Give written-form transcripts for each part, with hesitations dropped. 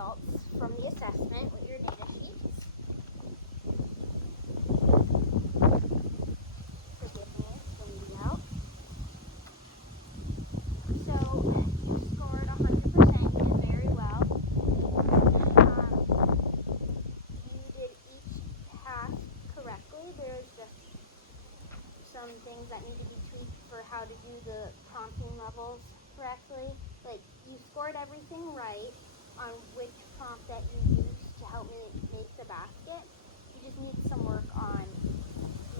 results from the assessment with your data sheets. Forgive me, it's windy out. So you scored 100%, you did very well. You did each task correctly. There's just some things that need to be tweaked for how to do the prompting levels correctly. Like, you scored everything right on which prompt that you used to help me make the basket. You just need some work on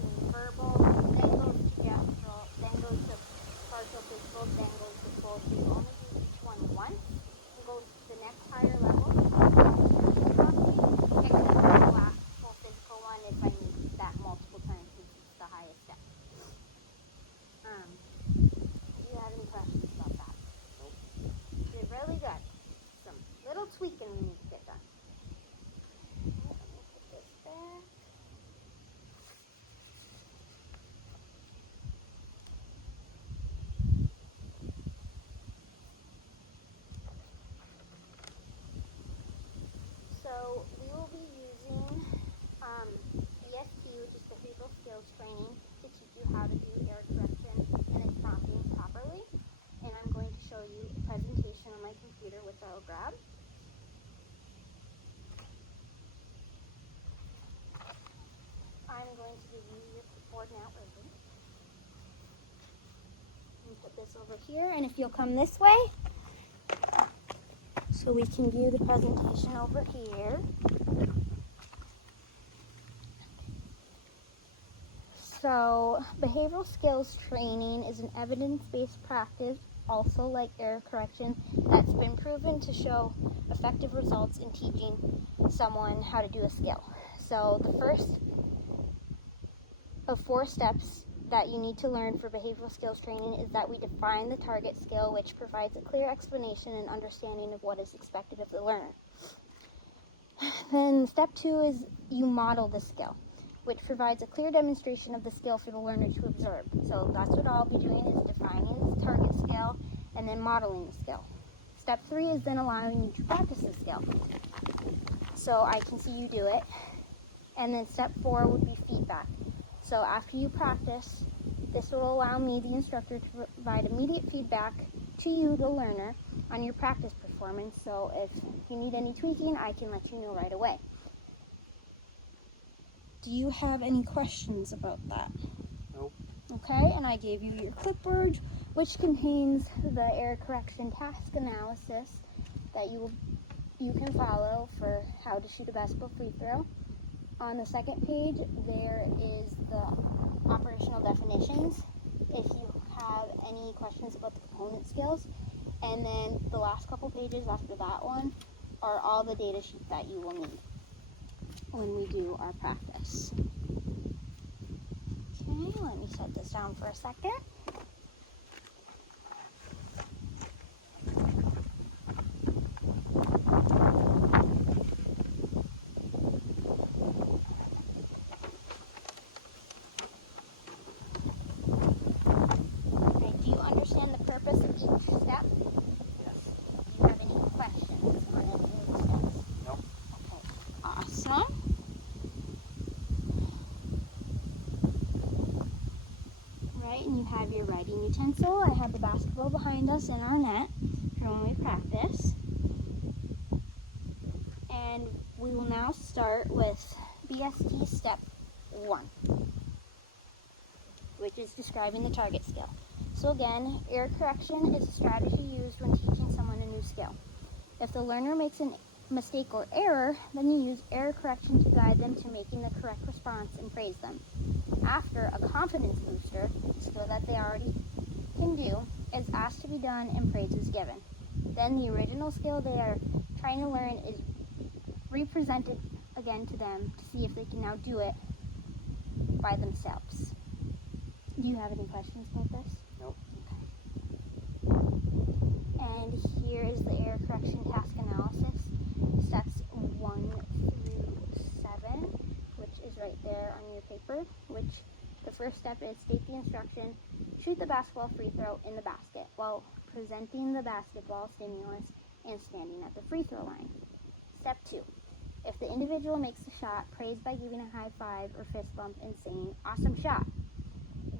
doing verbal, then goes to gestural, then goes to partial physical, then goes to full. So you only do each one once and go to the next higher level. Prompting, except for the last full physical one if I need that multiple times since it's the highest step. Do you have any questions about that? Nope. You did really good. Some little tweaking we need to get done. Let me put this back. So we will be using BST, which is behavioral skills training, to teach you how to do error correction and its prompting properly. And I'm going to show you a presentation on my computer, which I'll grab. I'm going to give you your clipboard now, open. Let me put this over here, and if you'll come this way, so we can view the presentation over here. So, behavioral skills training is an evidence-based practice, also like error correction, that's been proven to show effective results in teaching someone how to do a skill. So, the first of 4 steps that you need to learn for behavioral skills training is that we define the target skill, which provides a clear explanation and understanding of what is expected of the learner. Then step 2 is you model the skill, which provides a clear demonstration of the skill for the learner to observe. So that's what I'll be doing, is defining the target skill and then modeling the skill. Step 3 is then allowing you to practice the skill, so I can see you do it. And then step 4 would be feedback. So after you practice, this will allow me, the instructor, to provide immediate feedback to you, the learner, on your practice performance. So if you need any tweaking, I can let you know right away. Do you have any questions about that? Nope. Okay, and I gave you your clipboard, which contains the error correction task analysis that you can follow for how to shoot a basketball free throw. On the second page, there is the operational definitions, if you have any questions about the component skills. And then the last couple pages after that one are all the data sheets that you will need when we do our practice. Okay, let me set this down for a second. Do you understand the purpose of each step? Yes. Do you have any questions on any of the steps? Nope. Okay, awesome. Right, and you have your writing utensil. I have the basketball behind us in our net for when we practice. And we will now start with BST step 1, which is describing the target skill. So again, error correction is a strategy used when teaching someone a new skill. If the learner makes a mistake or error, then you use error correction to guide them to making the correct response and praise them. After, a confidence booster, a skill that they already can do, is asked to be done and praise is given. Then the original skill they are trying to learn is represented again to them to see if they can now do it by themselves. Do you have any questions about this? Nope. Okay. And here is the error correction task analysis, steps 1 through 7, which is right there on your paper, which the first step is state the instruction, shoot the basketball free throw in the basket while presenting the basketball stimulus and standing at the free throw line. Step 2. If the individual makes the shot, praise by giving a high five or fist bump and saying, "Awesome shot."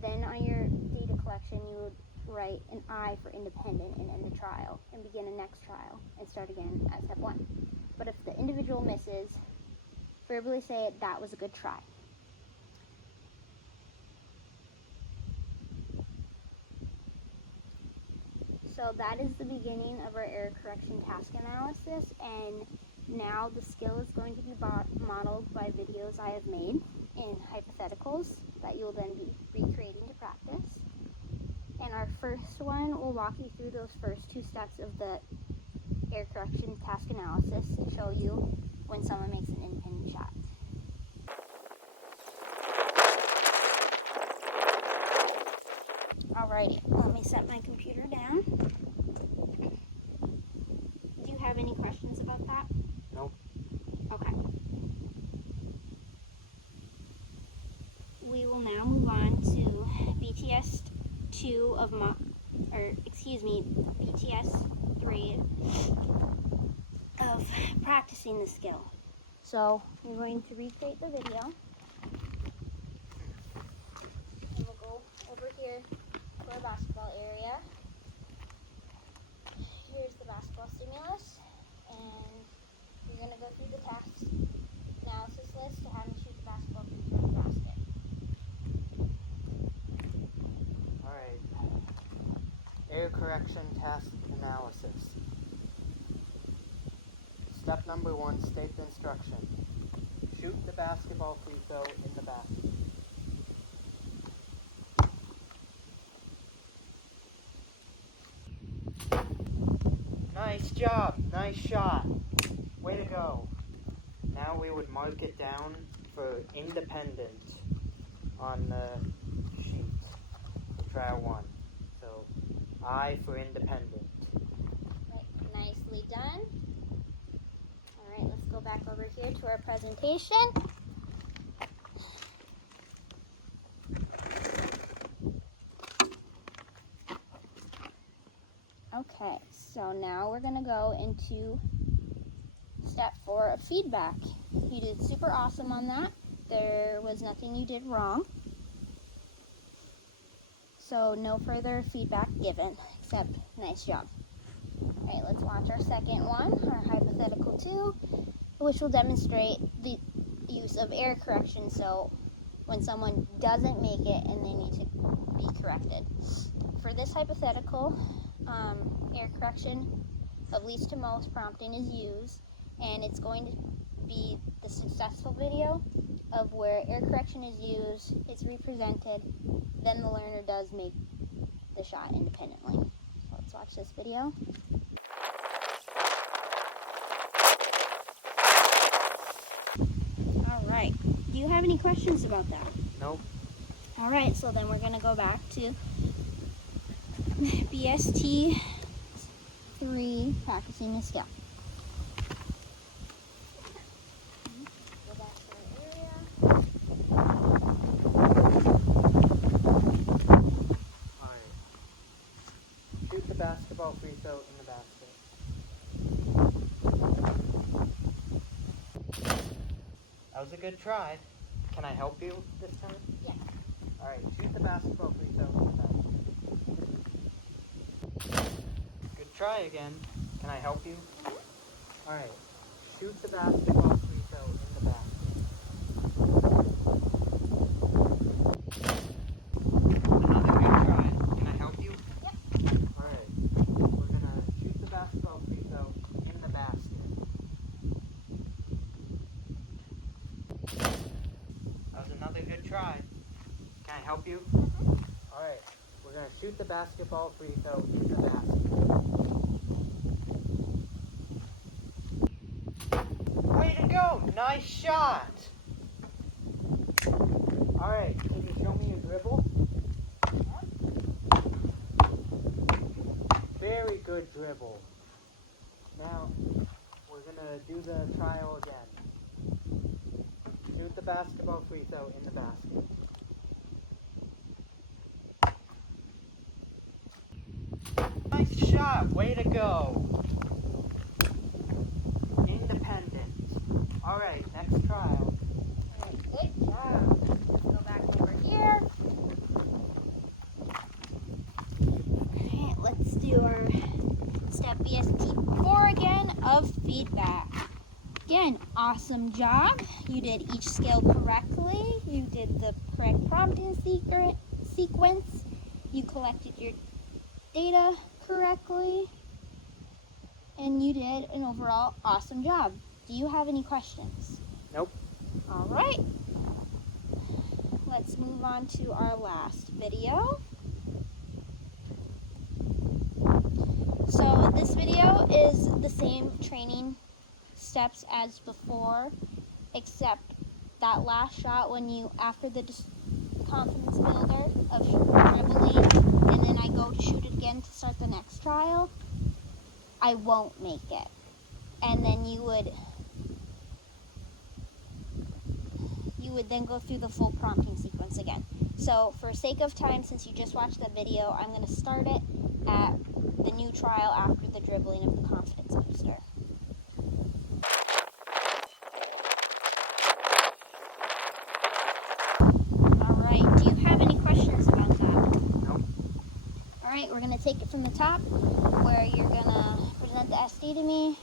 Then on your data collection, you would write an I for independent and end the trial, and begin a next trial, and start again at step 1. But if the individual misses, verbally say it, "That was a good try." So that is the beginning of our error correction task analysis, and now the skill is going to be modeled by videos I have made in hypotheticals that you'll then be recreating to practice. And our first one will walk you through those first 2 steps of the error correction task analysis and show you when someone makes an independent shot. Alrighty, let me set my computer down. Do you have any questions about that? Nope. Okay. We will now move on to BTS 2 of BTS 3 of practicing the skill. So you're going to recreate the video. And we'll go over here to our basketball area. Here's the basketball stimulus, and you're going to go through the task analysis list to have them shoot the basketball through the basket. Alright. Error correction task analysis. Step number 1, state the instruction. Shoot the basketball free throw in the basket. Nice job, nice shot. Way to go. Now we would mark it down for independent on the sheet for trial 1. So, I for independent. Right, nicely done. Alright, let's go back over here to our presentation. Okay, so now we're going to go into step 4 of feedback. You did super awesome on that. There was nothing you did wrong. So no further feedback given, except nice job. Alright, let's watch our second one, our hypothetical 2, which will demonstrate the use of error correction, so when someone doesn't make it and they need to be corrected. For this hypothetical, error correction of least to most prompting is used, and it's going to be the successful video of where error correction is used, it's represented, then the learner does make the shot independently. So let's watch this video. Alright, do you have any questions about that? Nope. Alright, so then we're going to go back to BST 3, practicing the skill. Go back to our area. Alright. Shoot the basketball free throw in the basket. That was a good try. Can I help you this time? Yes. Alright, shoot the basketball free throw in the basket. Good try again. Can I help you? Alright, shoot the basketball free throw in the basket. Another good try. Can I help you? Yep. Alright, we're gonna shoot the basketball free throw in the basket. That was another good try. Can I help you? Alright, we're going to shoot the basketball free throw in the basket. Way to go! Nice shot! Alright, can you show me your dribble? Very good dribble. Now, we're going to do the trial again. Shoot the basketball free throw in the basket. Nice shot! Way to go! Independent. All right, next trial. Alright, good job. Let's go back over here. Alright, let's do our step CEP848 again of feedback. Again, awesome job. You did each scale correctly. You did the correct prompting sequence. You collected your data correctly. And you did an overall awesome job. Do you have any questions? Nope. All right. Let's move on to our last video. So this video is the same training steps as before, except that last shot when you, after the confidence builder of dribbling, and then I go to shoot it again to start the next trial, I won't make it. And then you would then go through the full prompting sequence again. So for sake of time, since you just watched the video, I'm going to start it at the new trial after the dribbling of the confidence booster. Alright, do you have any questions about that? Nope. Alright, we're going to take it from the top, where you're going to present the SD to me.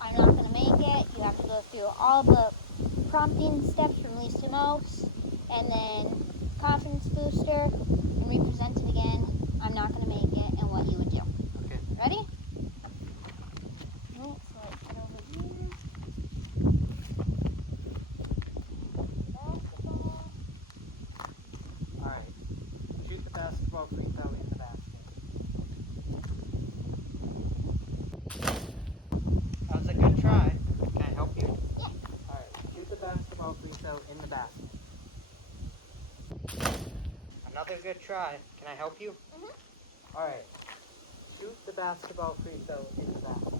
I'm not going to make it. You have to go through all the prompting steps from least to most, and then confidence booster, and represent it again. I'm not going to make it, and what you would do. Okay. Ready? Oh, so let's get over here. Basketball. All right. Shoot the basketball free throw in the basket. That was a good try. Can I help you? Yeah. All right. Shoot the basketball free throw in the basket. Another good try. Can I help you? Mm-hmm. All right. Shoot the basketball free throw in the basket.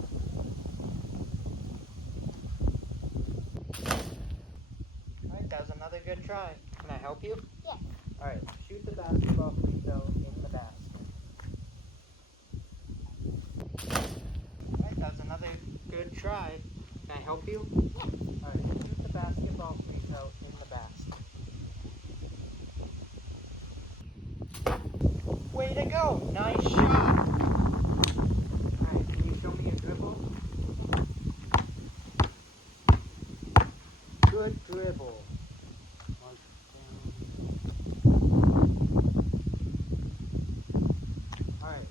All right. That was another good try. Can I help you? Yeah. All right. Shoot the basketball free throw in the basket. All right. That was another good try. Can I help you? Yeah. All right. Shoot the basketball free throw in the basket. Way to go! Nice shot! Alright, can you show me a dribble? Good dribble. Alright.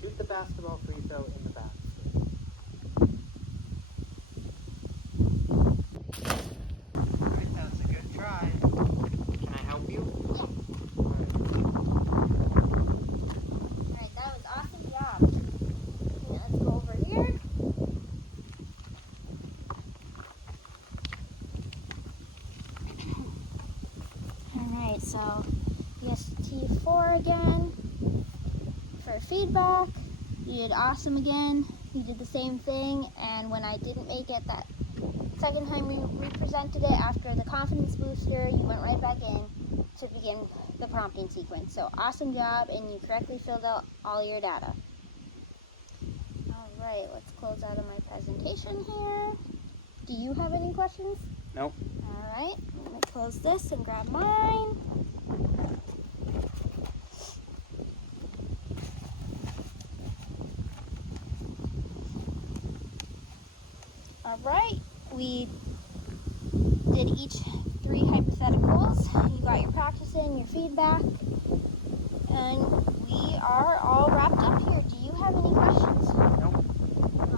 Shoot the basketball free throw in the basket. Alright, that was a good try. Can I help you? Alright, that was awesome job. Okay, let's go over here. Alright, so CEP848 again for feedback. You did awesome again. You did the same thing, and when I didn't make it that second time we represented it after the confidence booster, you went right back in to begin the prompting sequence. So awesome job, and you correctly filled out all your data. Alright, let's close out of my presentation here. Do you have any questions? Nope. Alright, I'm going to close this and grab mine. Alright, we did each 3 hypotheticals. You got your practice in, your feedback, and we are all wrapped up here. Do you have any questions? Nope.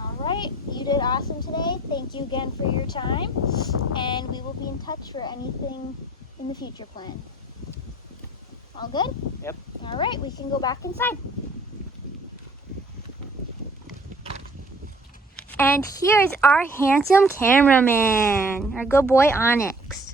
Alright, you did awesome today. Thank you again for your time, and we will be in touch for anything in the future planned. All good? Yep. Alright, we can go back inside. And here's our handsome cameraman, our good boy Onyx.